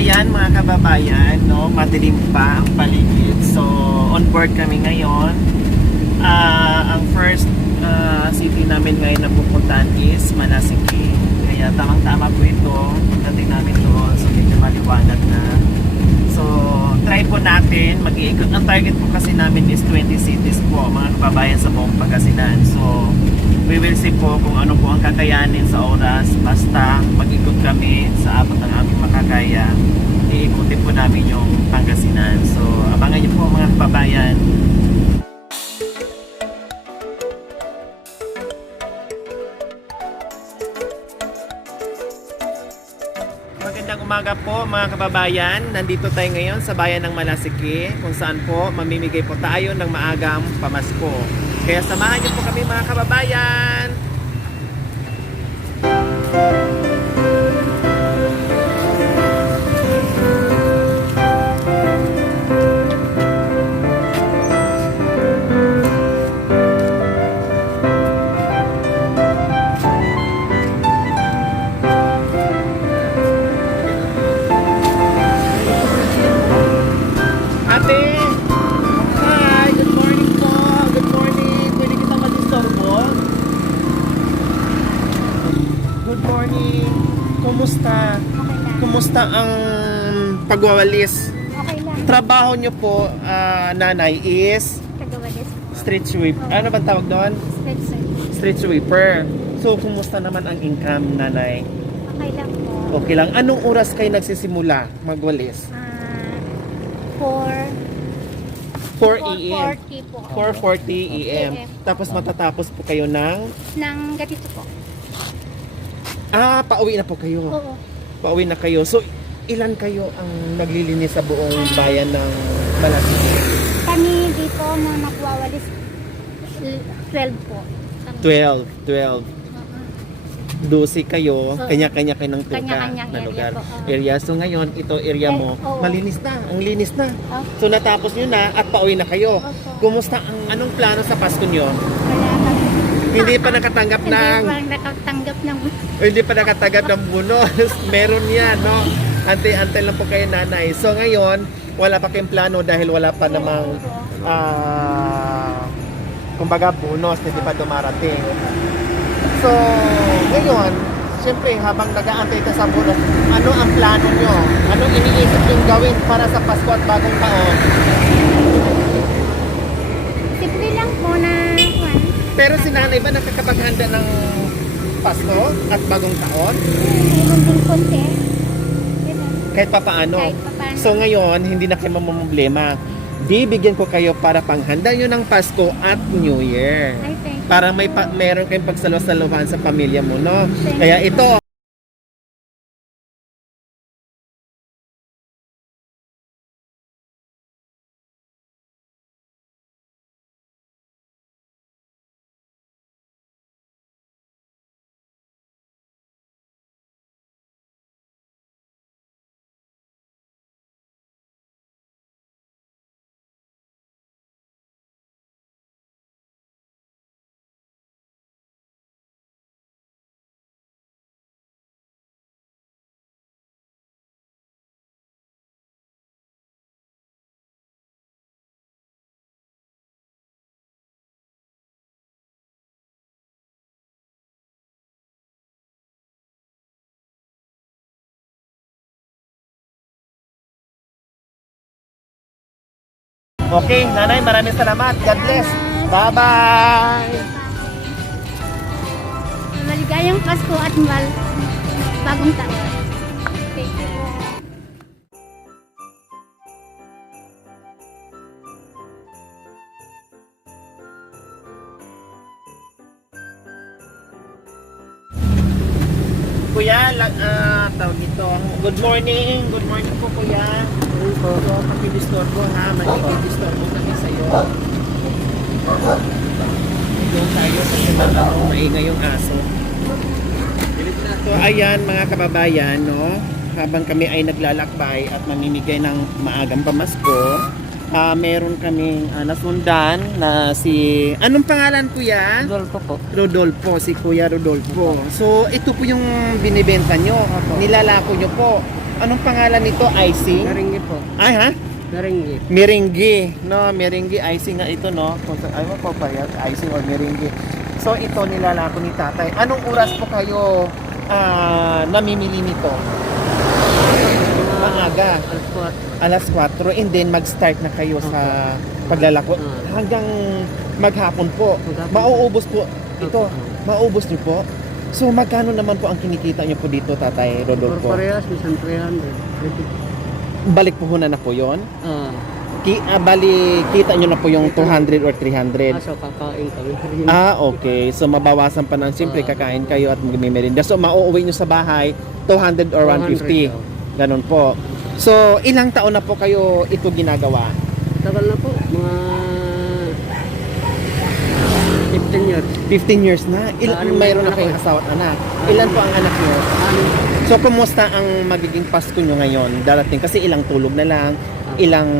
ayan mga kababayan, no, madilim pa ang paligid. So, on board kami ngayon. Ang first city namin ngayon na pupuntahan is Manasiki. Kaya tamang-tama po ito. Dating namin doon, so medyo maliwanag na. So, try po natin mag-iikot. Ang target po kasi namin is 20 cities po, mga kababayan sa buong Pangasinan. So, we will see po kung ano po ang kakayanin sa oras. Basta mag-ikot kami sa abot ng aming makakaya. Iikutin po namin yung Pangasinan. So, abangan niyo po mga kababayan. Magandang umaga po mga kababayan. Nandito tayo ngayon sa bayan ng Manasiki kung saan po mamimigay po tayo ng maagang pamasko. Kaya samahan niyo po kami mga kababayan. Kumusta? Okay lang. Kumusta ang pagwawalis? Okay lang. Trabaho nyo po, nanay, is Kagawalis po. street sweep. Ano bang tawag doon? Straight side. Street sweeper. So, kumusta naman ang income, nanay? Okay lang po. Okay lang. Anong oras kayo nagsisimula magwalis? 4 a.m. 4:40 po. 4:40 a.m. Tapos matatapos po kayo ng... Nang ganito po. Pauwi na po kayo. Oo. Pauwi na kayo. So, ilan kayo ang naglilinis sa buong bayan ng Manasiki? Kami dito nung nagwawalis 12 po. 12. Oo. 12 kayo, Oo. kanya-kanya kayo ng tuka Kanya-kanyang na area lugar. po, oo. Area. So ngayon, ito area mo, Oo. malinis na, ang linis na. Oh, So natapos nyo na at pauwi na kayo. Opo. Kumusta anong plano sa Pasko nyo? wala kami. Hindi pa nakatanggap Hindi ng pa nakatanggap ng hindi pa nakatanggap ng bonus. Meron yan, no? Antay-antay lang po kayo, nanay. So ngayon, wala pa kayong plano dahil wala pa namang kumbaga bonus, hindi pa dumarating. So, ngayon, siyempre habang nag-aantay ka sa bonus, ano ang plano nyo? Anong iniisip yung gawin para sa Pasko at bagong taon? simple lang po na Pero si nanay ba nakakapaghanda ng Pasko at bagong taon? hindi konti. Ganun. Kahit papaano. Kahit papaano. So ngayon, hindi na kayo mamamblema. Bibigyan ko kayo para panghanda nyo ng Pasko at New Year. Ay, thank you. Para meron kayong pagsalo-saluhan sa pamilya mo, no? Thank Kaya you. ito, okay, nanay, maraming salamat. God bless. Bye-bye. Maligayang Pasko at bagong taon. Thank you. Kuya, tawag nito. Good morning. Good morning po, kuya. So, pakidistorbo ha. Makikidistorbo kami sa'yo. Doon tayo kasi maingay yung aso. So, ayan mga kababayan, no? Habang kami ay naglalakbay at mamimigay ng maagang pamasko, meron kaming nasundan na si... Anong pangalan, kuya? Rodolfo po. Rodolfo, si Kuya Rodolfo. So, ito po yung binibenta nyo. Nilalako nyo po. Anong pangalan nito? Icing? Merengue po. Ay, ha? Merengue. Meringue, no? Meringue icing nga ito, no? Kung sa, ay, pa ba yan? Icing or meringue. So, ito nilalako ni tatay. Anong oras po kayo namimili nito? Maaga. Alas 4. And then, mag-start na kayo sa paglalako. Hanggang maghapon po. Mauubos po ito. Mauubos niyo po. So, magkano naman po ang kinikita niyo po dito, Tatay Rodolfo? Parehas, minsan 300. Balik po na po yon. Ah, Bali, kita nyo na po yung 200 or 300. so kakain kami. Okay. So, mabawasan pa ng siyempre kakain kayo at magmimerinda. So, mauuwi nyo sa bahay, 200 or 150. Ganon po. So, ilang taon na po kayo ito ginagawa? Tagal na po, mga 15 years. 15 years na? Mayroon na kayong asawa at anak. Ilan po ang anak nyo? So, kumusta ang magiging Pasko nyo ngayon? Darating kasi ilang tulog na lang, ilang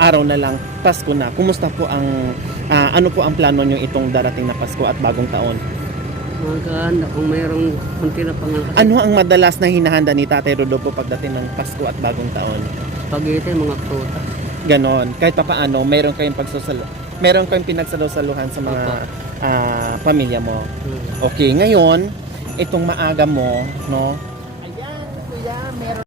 araw na lang Pasko na. Kumusta po ang ano po ang plano nyo itong darating na Pasko at bagong taon? Magkahanda kung mayroong konti na pangakas. Ano ang madalas na hinahanda ni Tatay Rodolfo pagdating ng Pasko at bagong taon? Spaghetti, mga prutas. Ganon. Kahit pa paano, meron kayong meron kayong pinagsalusaluhan sa mga pamilya mo. Okay, ngayon, itong maaga mo, no? Ayan, kuya, meron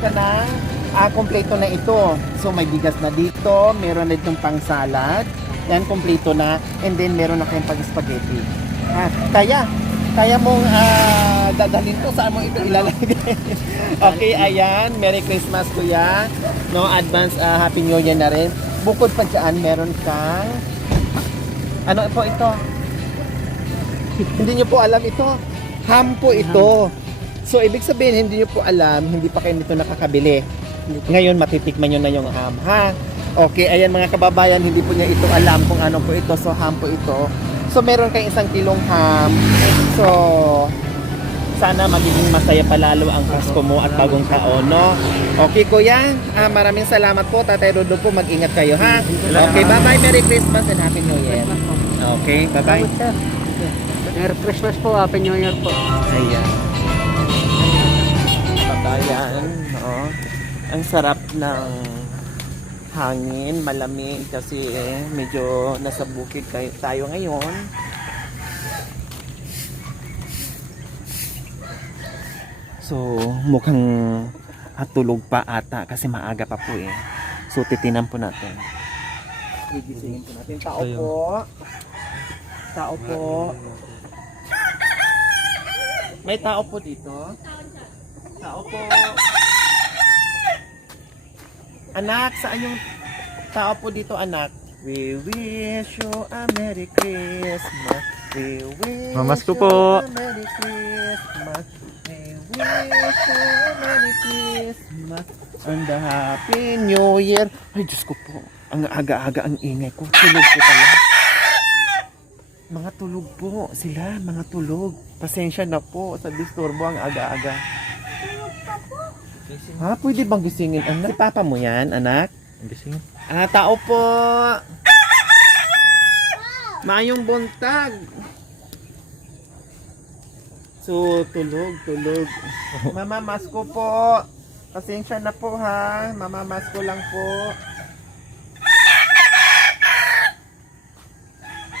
ka na, kompleto na ito. So, may bigas na dito, meron na itong pang salad, yan, kompleto na, and then meron na kayong pang spaghetti. Kaya mong dadalhin to, saan mo ito ilalagay? Okay, ayan, Merry Christmas, kuya. No, advance Happy New Year na rin. Bukod pa dyan, meron kang ano po ito? Hindi nyo po alam ito. Ham po ito. So, ibig sabihin, hindi nyo po alam, hindi pa kayo nito nakakabili. Ngayon, matitikman nyo na yung ham, ha? Okay, ayan mga kababayan, hindi po niya ito alam kung ano po ito. So, ham po ito. So, meron kayong 1 kilong ham. So, sana magiging masaya palalo ang Pasko mo at bagong taon, no? Okay, kuya. Maraming salamat po. Tatay Rodolfo, mag-ingat kayo, ha? Okay, bye-bye. Merry Christmas and Happy New Year. Okay, bye-bye. Merry Christmas po, Happy New Year po. Ayan. Babayan, no? Ang sarap ng hangin, malamig kasi medyo nasa bukid tayo ngayon. So, mukhang tulog pa ata kasi maaga pa po eh. So, titinan po natin. Gigisingin po natin. Tao po. Tao po. May tao po dito. Tao po. Anak, saan yung tao po dito, anak? We wish you a Merry Christmas. We wish Mamasko you po. a Merry Christmas. We wish you a Merry Christmas and a Happy New Year. Ay, Diyos ko po. Ang aga-aga ang ingay ko. Tulog po pala. Mga tulog po sila, mga tulog. Pasensya na po sa disturbo ang aga-aga. Ha? Pwede bang gisingin? Anak, si papa mo yan, anak? Gising. Tao po! Maayong buntag! So, tulog. Mama, masko po. Pasensya na po ha. Mama, masko lang po.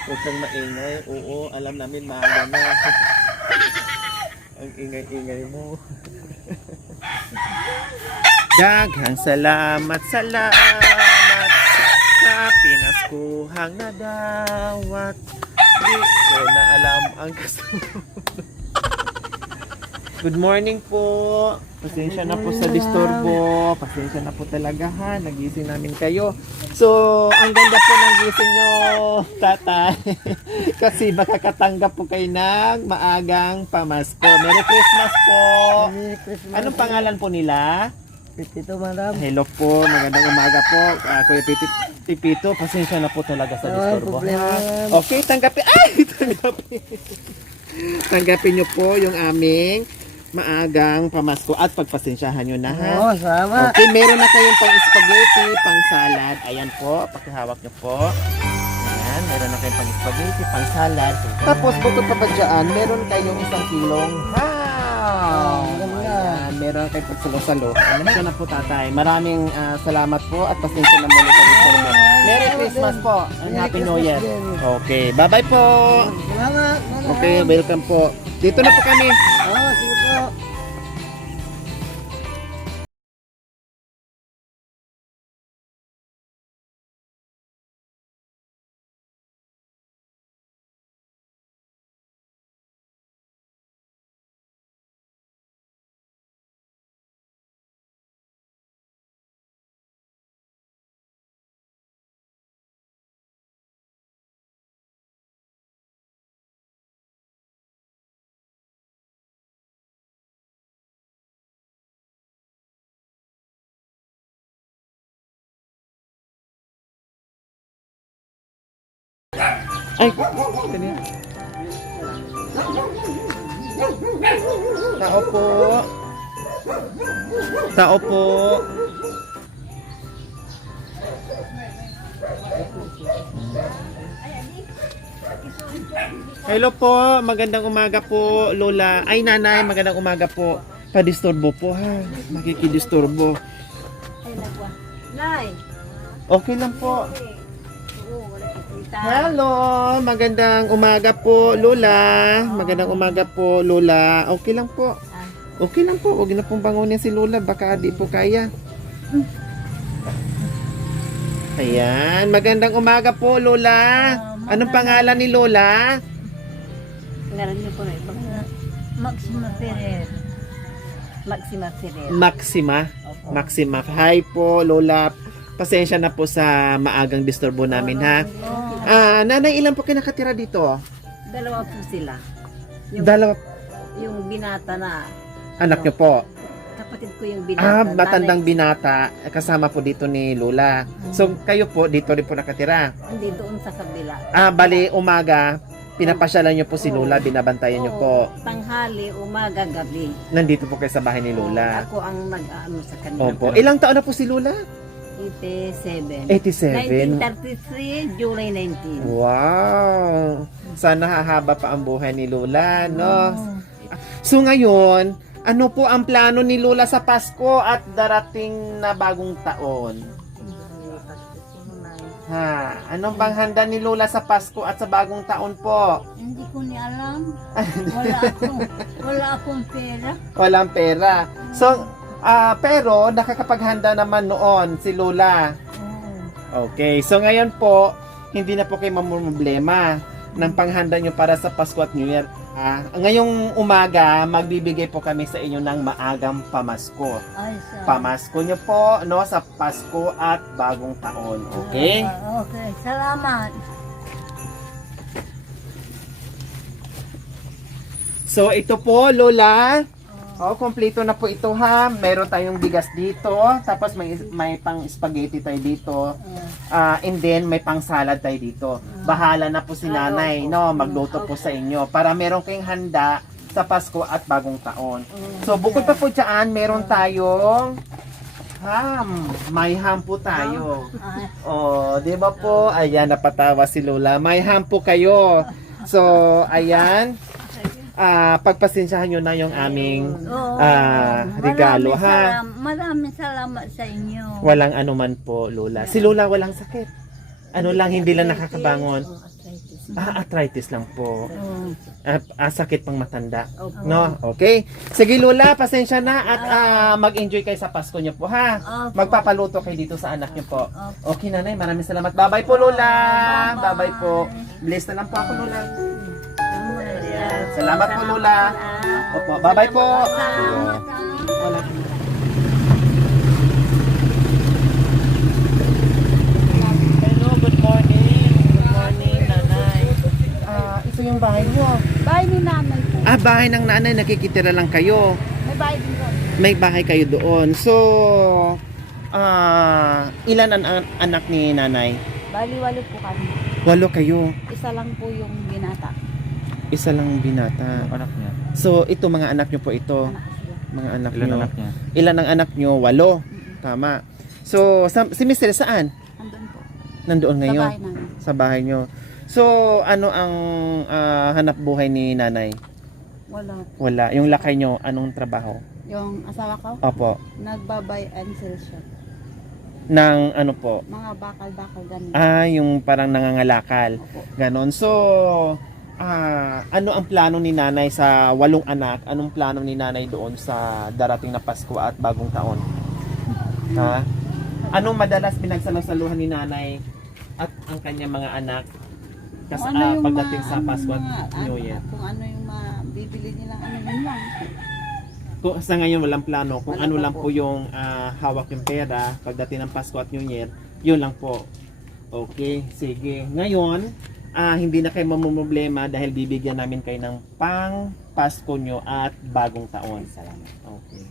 Huwag kang maingay. Oo, alam namin maaga na. Ang ingay-ingay mo. Daghang salamat sa pinaskuhang nadawat. Di ko na alam ang kasunod. Good morning po. Pasensya na po sa disturbo. Pasensya na po talaga ha. Nagising namin kayo. So, ang ganda po ng gising nyo, tatay. Kasi makakatanggap po kayo ng maagang pamasko. Merry Christmas po. Merry Christmas. Anong pangalan po nila? Pipito, madam. Hello po, magandang umaga po. Kuya Pipito, pasensya na po talaga sa disturbo. problema. Okay, tanggapin. Tanggapin nyo po yung aming maagang pamasko at pagpasensyahan nyo na ha. Oo, salamat. Okay, meron na kayong pang spaghetti, pang salad. Ayan po, pakihawak nyo po. Ayan, Meron na kayong pang spaghetti, pang salad. Tapos, bukod pa ba dyan, meron kayong 1 kilong. Wow! Ayan, meron kayong pagsalo-salo. Alam na po tatay. Maraming salamat po at pasensya na muli sa disturbo. Merry Christmas po and Happy New Year. Okay, bye-bye po. Salamat. Okay, welcome po. Dito na po kami. Sige po. Ay, tao po. Tao po. Hello po, magandang umaga po, Lola. Ay, nanay, magandang umaga po. Padisturbo po ha, makikidisturbo. Nay. Okay lang po. Hello, magandang umaga po, Lola. Magandang umaga po, Lola. Okay lang po. Okay lang po, huwag na pong bangunin si Lola, baka di po kaya. Ayan, magandang umaga po, Lola. Anong pangalan ni Lola? Ngaran niyo po na ibang Maxima Ferrer. Maxima Ferrer. Maxima. Maxima. Hi po, Lola. Pasensya na po sa maagang disturbo namin ha. Nanay, ilan po kayo nakatira dito? Dalawa po sila. Dalawa Yung binata na anak niyo po. kapatid ko yung binata. Matandang binata kasama po dito ni Lola. So kayo po dito rin po nakatira. Hindi doon sa kabila. Bali umaga pinapasyalan niyo po si Lola, binabantayan niyo po. Tanghali, umaga, gabi. Nandito po kayo sa bahay ni Lola. Ako ang nag-ano sa kanila. Opo. Ilang taon na po si Lola? 87. 87. 1933, July 19. Wow! Sana hahaba pa ang buhay ni Lola, no? So ngayon, ano po ang plano ni Lola sa Pasko at darating na bagong taon? Ha? Anong bang handa ni Lola sa Pasko at sa bagong taon po? Hindi ko ni alam. Wala akong pera. Walang pera. So, pero nakakapaghanda naman noon si Lola. Okay. So ngayon po, hindi na po kayo mamumblema ng panghanda nyo para sa Pasko at New Year. Ngayong umaga, magbibigay po kami sa inyo ng maagang pamasko. Ay, Pamasko nyo po, no, sa Pasko at bagong taon. Okay? Okay, salamat. So ito po, Lola. Kompleto na po ito ha. Meron tayong bigas dito. Tapos may pang spaghetti tayo dito. And then may pang salad tayo dito. Bahala na po si nanay, no? Magluto po sa inyo. Para meron kayong handa sa Pasko at bagong taon. So bukod pa po dyan, meron tayong ham. May ham po tayo. Di ba po? Ayan, napatawa si Lola. May ham po kayo. So, ayan. Pagpasensyahan nyo na yung aming regalo ha. Maraming salamat sa inyo. Walang anuman po, Lola. Si Lola walang sakit. Ano lang, hindi lang nakakabangon. Arthritis lang po. Sakit pang matanda. No? Okay? Sige Lola, pasensya na at mag-enjoy kayo sa Pasko nyo po ha. Magpapaluto kayo dito sa anak nyo po. Okay nanay, maraming salamat. Bye-bye po Lola. Bye-bye po. Blessed na lang po ako Lola. Salamat po Lola. Opo, bye-bye po. Wala. Hello, good morning. Good morning, nanay. Ito yung bahay mo. Bahay ni nanay po. Bahay ng nanay, nakikitira lang kayo. May bahay din doon. May bahay kayo doon. So, ilan ang anak ni nanay? Bali-walo po kami. 8 kayo. Isa lang po yung binata. Isa lang binata. Anak niya. So, ito mga anak nyo po ito. Anak sila. Mga anak Ilan nyo. anak niya? Ilan ang anak nyo? 8. Tama. So, si Mister saan? Andun po. Nandoon Sa ngayon? bahay namin. Sa bahay nyo. So, ano ang hanap buhay ni nanay? Wala. Wala. Yung lakay nyo, anong trabaho? Yung asawa ko, Opo. nagbabay and sell siya. Nang ano po? Mga bakal-bakal ganun. Yung parang nangangalakal. Opo. Ganon. So, ano ang plano ni nanay sa 8 anak? Anong plano ni nanay doon sa darating na Pasko at bagong taon? Ha? Anong madalas pinagsalusaluhan ni nanay at ang kanyang mga anak pagdating sa Pasko at New Year? Kung ano yung mabibili nilang ano yun lang. Kung sa ngayon walang plano, kung Wala ano pa lang po. po yung hawak yung pera pagdating ng Pasko at New Year, yun lang po. Okay, sige. Ngayon, hindi na kayo mamumroblema dahil bibigyan namin kayo ng pang Pasko nyo at bagong taon. Salamat. Okay.